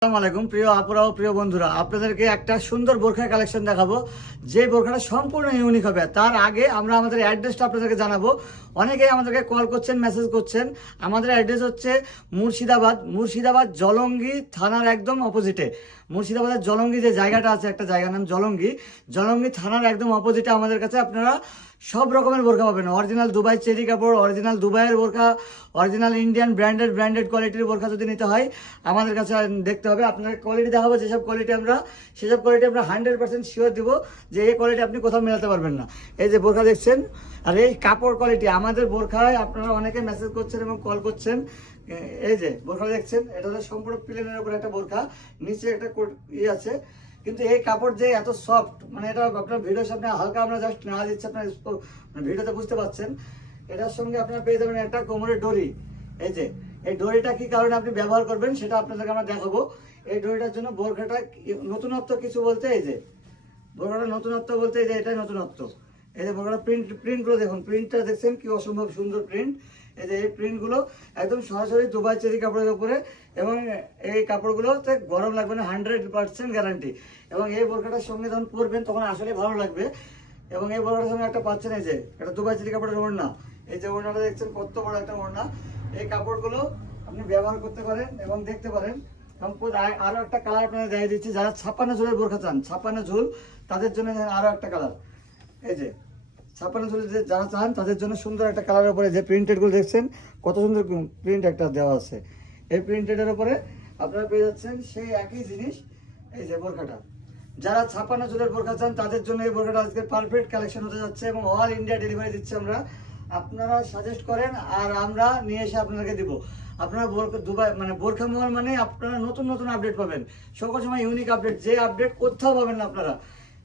আসসালামু আলাইকুম প্রিয় আপুরা ও প্রিয় বন্ধুরা, আপনাদেরকে একটা সুন্দর বোরখার কালেকশন দেখাবো। যে বোরখাটা সম্পূর্ণ ইউনিক হবে। তার আগে আমরা আমাদের অ্যাড্রেসটা আপনাদেরকে জানাবো। অনেকেই আমাদেরকে কল করছেন, মেসেজ করছেন। আমাদের অ্যাড্রেস হচ্ছে মুর্শিদাবাদ জলঙ্গি থানার একদম অপোজিটে। মুর্শিদাবাদের জলঙ্গি যে জায়গাটা আছে, একটা জায়গার নাম জলঙ্গি থানার একদম অপোজিটে আমাদের কাছে আপনারা সব রকমের বোরখা পাবেন। অরিজিনাল দুবাই চেরি কাপড়, অরিজিনাল দুবাইয়ের বোরখা, অরিজিনাল ইন্ডিয়ান ব্র্যান্ডেড কোয়ালিটির বোরখা যদি নিতে হয় আমাদের কাছে দেখতে হবে। আপনার কোয়ালিটি দেখাবো, সেসব কোয়ালিটি আমরা 100% শিওর দিব যে এই কোয়ালিটি আপনি কোথাও মেলাতে পারবেন না। এই যে বোরখা দেখছেন, আর এই কাপড় কোয়ালিটি আমাদের বোরখায় আপনারা অনেকে মেসেজ করছেন এবং কল করছেন। এই যে বোরখা দেখছেন, এটা হচ্ছে সম্পূর্ণ প্লেনের উপর একটা বোরখা, নিচে একটা আছে। কিন্তু এই কাপড় যে এত সফট, মানে এটা আপনার ভিডিওর সামনে হালকা আমরা জাস্ট না দিচ্ছি, আপনার ভিডিওতে বুঝতে পারছেন। এটার সঙ্গে আপনারা পেয়ে যাবেন একটা কোমরের দড়ি। এই যে এই দড়িটা কি কারণে আপনি ব্যবহার করবেন সেটা আপনাদেরকে আমরা দেখাবো। এই দড়িটার জন্য বোরখাটা নতুনত্ব কিছু বলতে, এই যে বোরখাটা নতুনত্ব বলতে এই যে এটাই নতুনত্ব। এই যে বোরখাটা প্রিন্টগুলো দেখুন, প্রিন্টটা দেখছেন কি অসম্ভব সুন্দর প্রিন্ট। এই যে এই প্রিন্টগুলো একদম সরাসরি দুবাই চেরি কাপড়ের উপরে, এবং এই কাপড়গুলোতে গরম লাগবে না, 100% গ্যারান্টি। এবং এই বোরখাটার সঙ্গে যখন পরবেন তখন আসলে ভালো লাগবে। এবং এই বোরখাটার সঙ্গে একটা পাচ্ছেন, এই যে একটা দুবাই চেরি কাপড়ের ওড়না। এই যে ওড়নাটা দেখছেন কত বড় একটা ওড়না। এই কাপড়গুলো আপনি ব্যবহার করতে পারেন এবং দেখতে পারেন। আরো একটা কালার আপনাদের দেখিয়ে দিচ্ছি, যারা 56 ঝুলের বোরখা চান, 56 ঝুল তাদের জন্য আরো একটা কালার। এই যে 56 ঝুল যারা চান তাদের জন্য সুন্দর একটা কালারের উপরে যে প্রিন্টেড গুলো দেখছেন, কত সুন্দর প্রিন্ট একটা দেওয়া আছে। এই প্রিন্টেডের উপরে আপনারা পেয়ে যাচ্ছেন সেই একই জিনিস। এই যে বোরখাটা যারা 56 ঝুলের বোরখা চান তাদের জন্য এই বোরখাটা আজকে পারফেক্ট কালেকশন হতে যাচ্ছে, এবং অল ইন্ডিয়া ডেলিভারি দিচ্ছি আমরা। আপনারা সাজেস্ট করেন আর আমরা নিয়ে এসে আপনাদেরকে দিব। আপনারা দুবাই মানে বোরখা মহল মানে আপনারা নতুন আপডেট পাবেন, সকল সময় ইউনিক আপডেট, যে আপডেট কোথাও পাবেন না আপনারা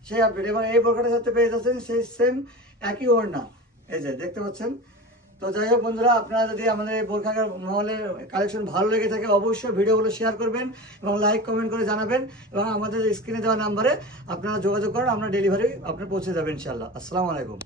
সেই আপডেট। এবং এই বোরখাটার সাথে পেয়ে যাচ্ছেন সেই সেম একই ওড়না। এই যে দেখতে পাচ্ছেন। তো যাই হোক বন্ধুরা, আপনারা যদি আমাদের এই বোরখা মহলের কালেকশন ভালো লেগে থাকে অবশ্যই ভিডিওগুলো শেয়ার করবেন এবং লাইক কমেন্ট করে জানাবেন, এবং আমাদের স্ক্রিনে দেওয়া নাম্বারে আপনারা যোগাযোগ করেন, আমরা ডেলিভারি আপনার পৌঁছে যাবেন ইনশাআল্লাহ। আসসালামু আলাইকুম।